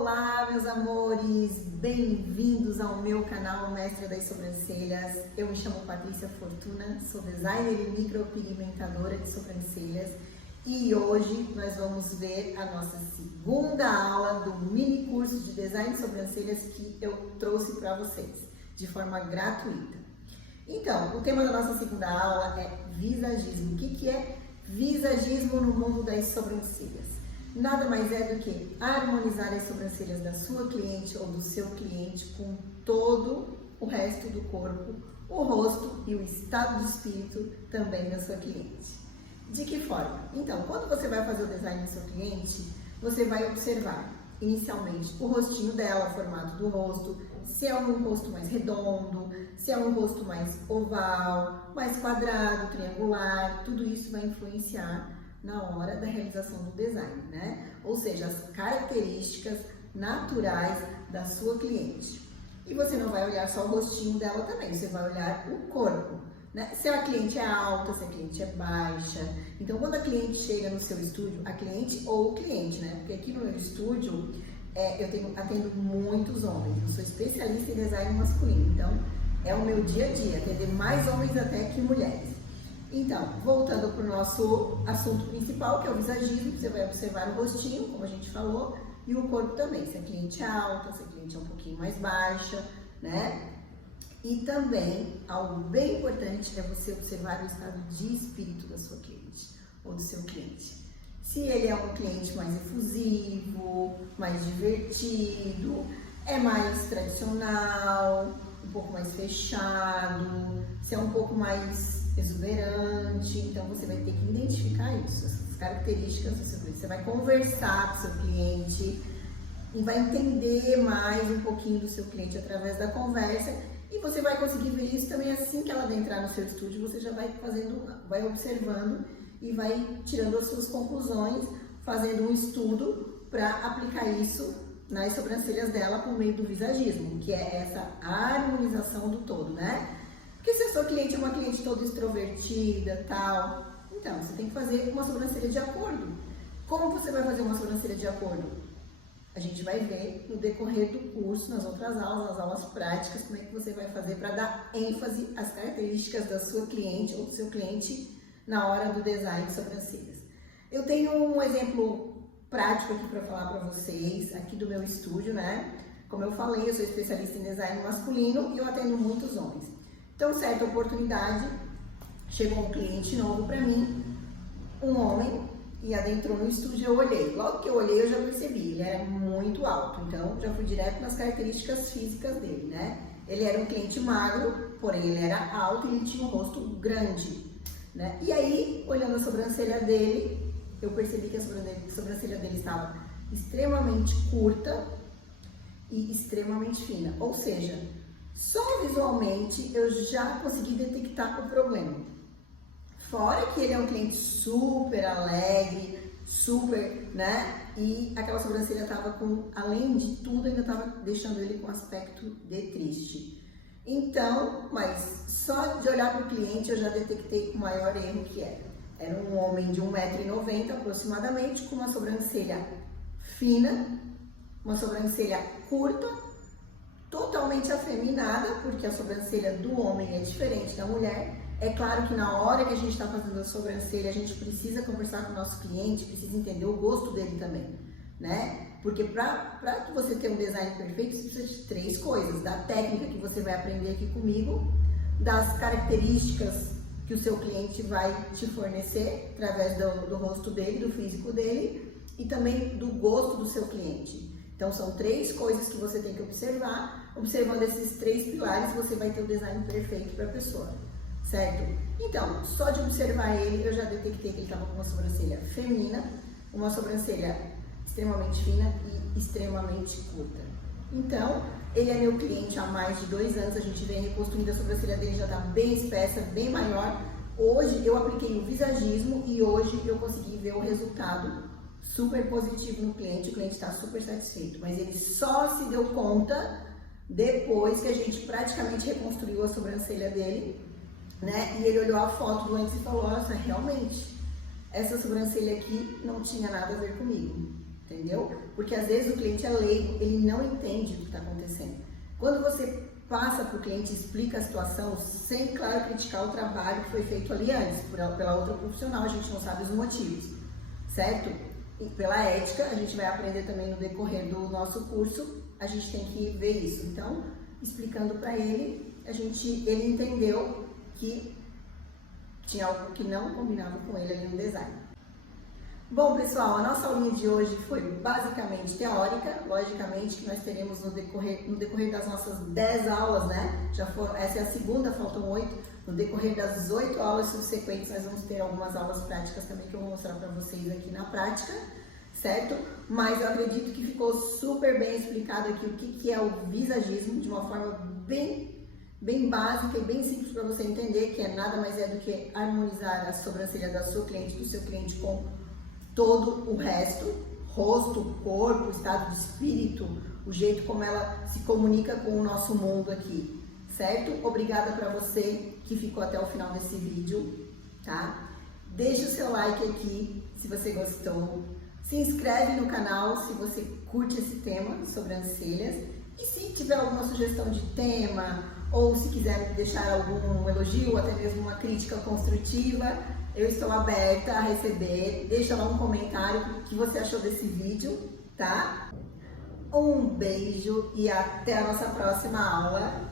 Olá, meus amores! Bem-vindos ao meu canal Mestra das Sobrancelhas. Eu me chamo Patrícia Fortuna, sou designer e micropigmentadora de sobrancelhas e hoje nós vamos ver a nossa segunda aula do mini curso de design de sobrancelhas que eu trouxe para vocês de forma gratuita. Então, o tema da nossa segunda aula é visagismo. O que é visagismo no mundo das sobrancelhas? Nada mais é do que harmonizar as sobrancelhas da sua cliente ou do seu cliente com todo o resto do corpo, o rosto e o estado de espírito também da sua cliente. De que forma? Então, quando você vai fazer o design do seu cliente, você vai observar inicialmente o rostinho dela, o formato do rosto, se é um rosto mais redondo, se é um rosto mais oval, mais quadrado, triangular, tudo isso vai influenciar na hora da realização do design, né? Ou seja, as características naturais da sua cliente. E você não vai olhar só o rostinho dela também, você vai olhar o corpo, né? Se a cliente é alta, se a cliente é baixa. Então, quando a cliente chega no seu estúdio, a cliente ou o cliente, né? Porque aqui no meu estúdio, eu atendo muitos homens, eu sou especialista em design masculino, então é o meu dia a dia, atender mais homens até que mulheres. Então, voltando para o nosso assunto principal, que é o visagismo, você vai observar o rostinho, como a gente falou, e o corpo também, se a cliente é alta, se a cliente é um pouquinho mais baixa, né? E também, algo bem importante é você observar o estado de espírito da sua cliente, ou do seu cliente. Se ele é um cliente mais efusivo, mais divertido, é mais tradicional, um pouco mais fechado, se é um pouco mais exuberante, então você vai ter que identificar isso, essas características do seu cliente. Você vai conversar com o seu cliente e vai entender mais um pouquinho do seu cliente através da conversa e você vai conseguir ver isso também assim que ela adentrar no seu estúdio, você já vai vai observando e vai tirando as suas conclusões, fazendo um estudo para aplicar isso nas sobrancelhas dela por meio do visagismo, que é essa harmonização do todo, né? Porque se a sua cliente é uma cliente toda extrovertida, tal, então você tem que fazer uma sobrancelha de acordo. Como você vai fazer uma sobrancelha de acordo? A gente vai ver no decorrer do curso, nas outras aulas, nas aulas práticas, como é que você vai fazer para dar ênfase às características da sua cliente ou do seu cliente na hora do design de sobrancelhas. Eu tenho um exemplo prático aqui para falar para vocês, aqui do meu estúdio, né? Como eu falei, eu sou especialista em design masculino e eu atendo muitos homens. Então, certa oportunidade, chegou um cliente novo para mim, um homem, e adentrou no estúdio, eu olhei. Logo que eu olhei, eu já percebi, ele era muito alto, então já fui direto nas características físicas dele, né? Ele era um cliente magro, porém ele era alto e ele tinha um rosto grande, né? E aí, olhando a sobrancelha dele, eu percebi que a sobrancelha dele estava extremamente curta e extremamente fina, ou seja, só visualmente eu já consegui detectar o problema. Fora que ele é um cliente super alegre, super, né? E aquela sobrancelha estava além de tudo, ainda estava deixando ele com aspecto de triste. Então, mas só de olhar para o cliente eu já detectei o maior erro que era. Era um homem de 1,90 m aproximadamente, com uma sobrancelha fina, uma sobrancelha curta, totalmente afeminada, porque a sobrancelha do homem é diferente da mulher. É claro que na hora que a gente está fazendo a sobrancelha, a gente precisa conversar com o nosso cliente, precisa entender o gosto dele também, né? Porque para que você tenha um design perfeito, você precisa de 3 coisas: da técnica que você vai aprender aqui comigo, das características que o seu cliente vai te fornecer através do rosto dele, do físico dele, e também do gosto do seu cliente. Então, são 3 coisas que você tem que observar. Observando esses 3 pilares, você vai ter o design perfeito para a pessoa, certo? Então, só de observar ele, eu já detectei que ele estava com uma sobrancelha feminina, uma sobrancelha extremamente fina e extremamente curta. Então, ele é meu cliente há mais de 2 anos, a gente vem reconstruindo, a sobrancelha dele já está bem espessa, bem maior. Hoje eu apliquei o visagismo e hoje eu consegui ver o resultado super positivo no cliente, o cliente está super satisfeito, mas ele só se deu conta depois que a gente praticamente reconstruiu a sobrancelha dele, né? E ele olhou a foto do antes e falou: nossa, realmente, essa sobrancelha aqui não tinha nada a ver comigo. entendeu? Porque às vezes o cliente é leigo, ele não entende o que está acontecendo. Quando você passa para o cliente e explica a situação, sem, claro, criticar o trabalho que foi feito ali antes, pela outra profissional, a gente não sabe os motivos, certo? E pela ética, a gente vai aprender também no decorrer do nosso curso, a gente tem que ver isso. Então, explicando para ele, ele entendeu que tinha algo que não combinava com ele ali no design. Bom, pessoal, a nossa aulinha de hoje foi basicamente teórica. Logicamente que nós teremos no decorrer das nossas 10 aulas, né? Essa é a segunda, faltam 8. No decorrer das 8 aulas subsequentes, nós vamos ter algumas aulas práticas também que eu vou mostrar para vocês aqui na prática, certo? Mas eu acredito que ficou super bem explicado aqui o que é o visagismo, de uma forma bem básica e bem simples para você entender, que nada mais é do que harmonizar a sobrancelha da sua cliente, do seu cliente com todo o resto, rosto, corpo, estado de espírito, o jeito como ela se comunica com o nosso mundo aqui, certo? Obrigada para você que ficou até o final desse vídeo, tá? Deixa o seu like aqui se você gostou, se inscreve no canal se você curte esse tema, sobrancelhas, e se tiver alguma sugestão de tema, ou se quiser deixar algum elogio, ou até mesmo uma crítica construtiva, eu estou aberta a receber. Deixa lá um comentário o que você achou desse vídeo, tá? Um beijo e até a nossa próxima aula.